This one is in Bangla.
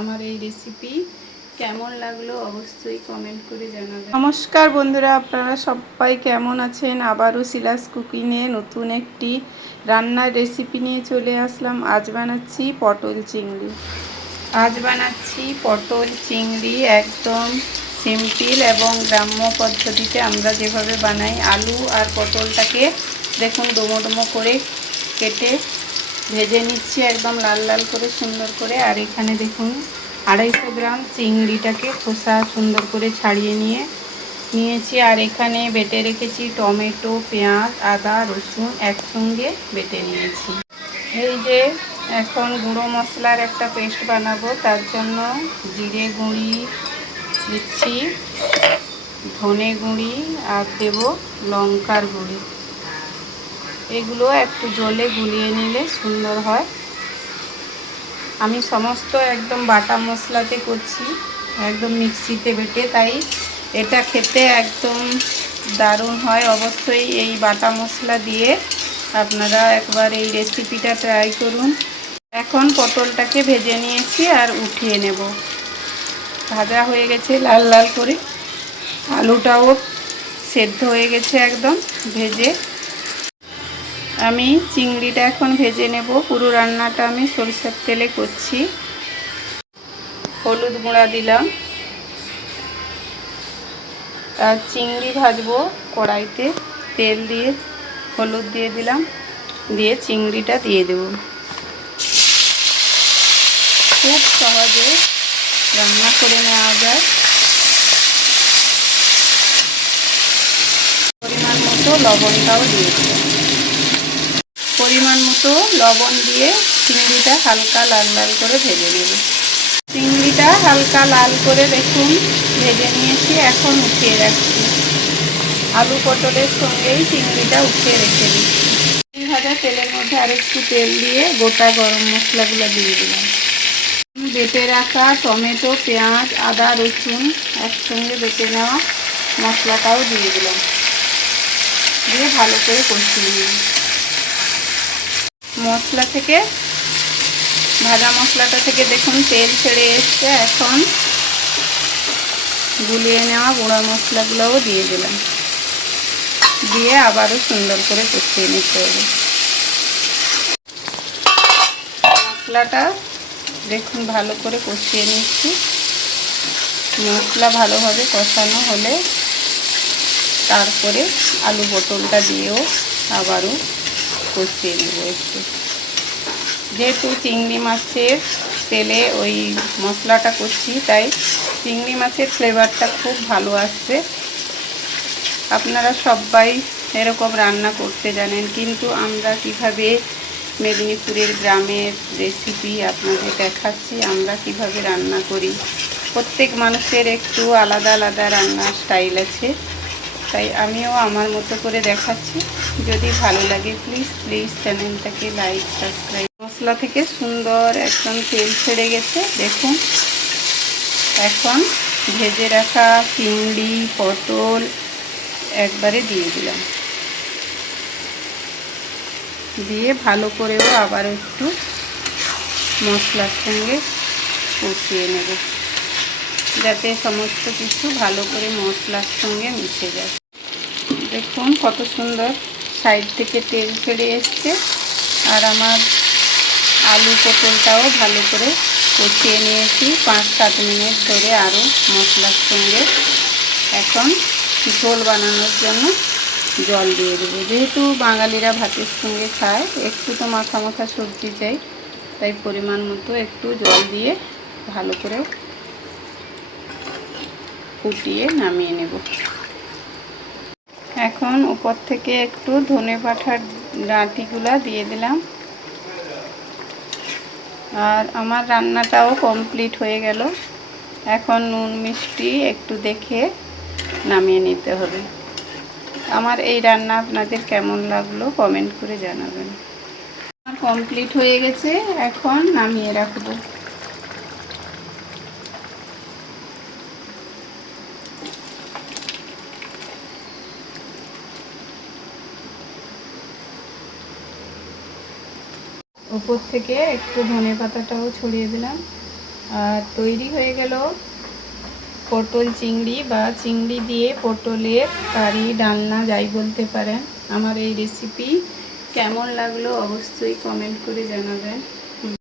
আমার এই রেসিপি কেমন লাগলো অবশ্যই কমেন্ট করে জানাবেন। নমস্কার বন্ধুরা, আপনারা সবাই কেমন আছেন? আবারও শিলাস কুকিংয়ে নতুন একটি রান্নার রেসিপি নিয়ে চলে আসলাম। আজ বানাচ্ছি পটল চিংড়ি। একদম সিম্পল এবং গ্রাম্য পদ্ধতিতে আমরা যেভাবে বানাই। আলু আর পটলটাকে দেখুন ডোমো ডোমো করে কেটে ভেজে নিচ্ছি একদম লাল লাল করে সুন্দর করে। আর এখানে দেখুন 250 গ্রাম চিংড়িটাকে খোসা সুন্দর করে ছাড়িয়ে নিয়েছি। আর এখানে বেটে রেখেছি টমেটো, পেঁয়াজ, আদা, রসুন একসঙ্গে বেটে নিয়েছি। এই যে এখন গুঁড়ো মশলার একটা পেস্ট বানাবো, তার জন্য জিরে গুঁড়ি দিচ্ছি, ধনে গুঁড়ি আর দেব লঙ্কার গুঁড়ি। এগুলো একটু জলে গুলিয়ে নিলে সুন্দর হয়। আমি সমস্ত একদম বাটা মশলাতে করছি, একদম মিক্সিতে বেটে, তাই এটা খেতে একদম দারুণ হয়। অবশ্যই এই বাটা মশলা দিয়ে আপনারা একবার এই রেসিপিটা ট্রাই করুন। এখন পটলটাকে ভেজে নিয়েছি আর উঠিয়ে নেব। ভাজা হয়ে গেছে লাল লাল করে, আলুটাও সেদ্ধ হয়ে গেছে একদম ভেজে। আমি চিংড়িটা এখন ভেজে নেব। পুরো রান্নাটা আমি সরষের তেলে করছি। হলুদ গুঁড়া দিলাম আর চিংড়ি ভাজবো কড়াইতে। তেল দিয়ে হলুদ দিয়ে দিলাম, দিয়ে চিংড়িটা দিয়ে দেব। খুব সহজে রান্না করে নেওয়া যায়। পরিমাণ মতো লবণটাও দিয়ে দিলাম। পরিমাণ মতো লবণ দিয়ে চিংড়িটা হালকা লাল লাল করে ভেজে নেব। চিংড়িটা হালকা লাল করে দেখুন ভেজে নিয়েছি। এখন উঠিয়ে রাখছি। আলু পটলের সঙ্গেই চিংড়িটা উঠিয়ে রেখে দিচ্ছি। ভাজা তেলের মধ্যে আর একটু তেল দিয়ে গোটা গরম মশলাগুলো দিয়ে দিলাম। বেটে রাখা টমেটো, পেঁয়াজ, আদা, রসুন একসঙ্গে বেটে নেওয়া মশলাটাও দিয়ে দিলাম, দিয়ে ভালো করে কষিয়ে নিলাম। ভাজা মশলাটা থেকে দেখুন তেল ছেড়ে এসছে। এখন গুলিয়ে নেওয়া গুঁড়া মশলাগুলোও দিয়ে দিলাম, দিয়ে আবারও সুন্দর করে কষিয়ে নিতে হবে। মশলাটা দেখুন ভালো করে কষিয়ে নিচ্ছি। মশলা ভালোভাবে কষানো হলে তারপরে আলু পটলটা দিয়েও আবারও কষিয়ে নেব একটু। যেহেতু চিংড়ি মাছের তেলে ওই মশলাটা করছি, তাই চিংড়ি মাছের ফ্লেভারটা খুব ভালো আসবে। আপনারা সবাই এরকম রান্না করতে জানেন, কিন্তু আমরা কিভাবে মেদিনীপুরের গ্রামের রেসিপি আপনাদের দেখাচ্ছি, আমরা কিভাবে রান্না করি। প্রত্যেক মানুষের একটু আলাদা আলাদা রান্নার স্টাইল আছে, তাই আমিও আমার মতো করে দেখাচ্ছি। যদি ভালো লাগে প্লিজ চ্যানেলটাকে লাইক, সাবস্ক্রাইব। মশলা থেকে সুন্দর একদম তেল ছেড়ে গেছে দেখুন। এখন ভেজে রাখা চিংড়ি, পটল একবারে দিয়ে দিলাম, দিয়ে ভালো করেও আবার একটু মশলার সঙ্গে কষিয়ে নেব, যাতে সমস্ত কিছু ভালো করে মশলার সঙ্গে মিশে যায়। দেখুন কত সুন্দর সাইড থেকে তেল ছেড়ে এসছে। আর আমার আলু পটলটাও ভালো করে কষিয়ে নিয়েছি 5-7 মিনিট ধরে আরও মশলার সঙ্গে। এখন ঝোল বানানোর জন্য জল দিয়ে দেবো। যেহেতু বাঙালিরা ভাতের সঙ্গে খায়, একটু তো মাখা মাখা সবজি চাই, তাই পরিমাণ মতো একটু জল দিয়ে ভালো করে ফুটিয়ে নামিয়ে নেব। এখন উপর থেকে একটু ধনেপাতার ডাঁটিগুলো দিয়ে দিলাম। আর আমার রান্নাটাও কমপ্লিট হয়ে গেল। এখন নুন মিষ্টি একটু দেখে নামিয়ে নিতে হবে। আমার এই রান্না আপনাদের কেমন লাগলো কমেন্ট করে জানাবেন। আমার কমপ্লিট হয়ে গেছে, এখন নামিয়ে রাখবো। উপর থেকে একটু ধনেপাতাটাও ছড়িয়ে দিলাম। আর তৈরি হয়ে গেল পটল চিংড়ি বা চিংড়ি দিয়ে পটলের কারি, ডালনা যাই বলতে পারেন। আমার এই রেসিপি কেমন লাগলো অবশ্যই কমেন্ট করে জানাবেন।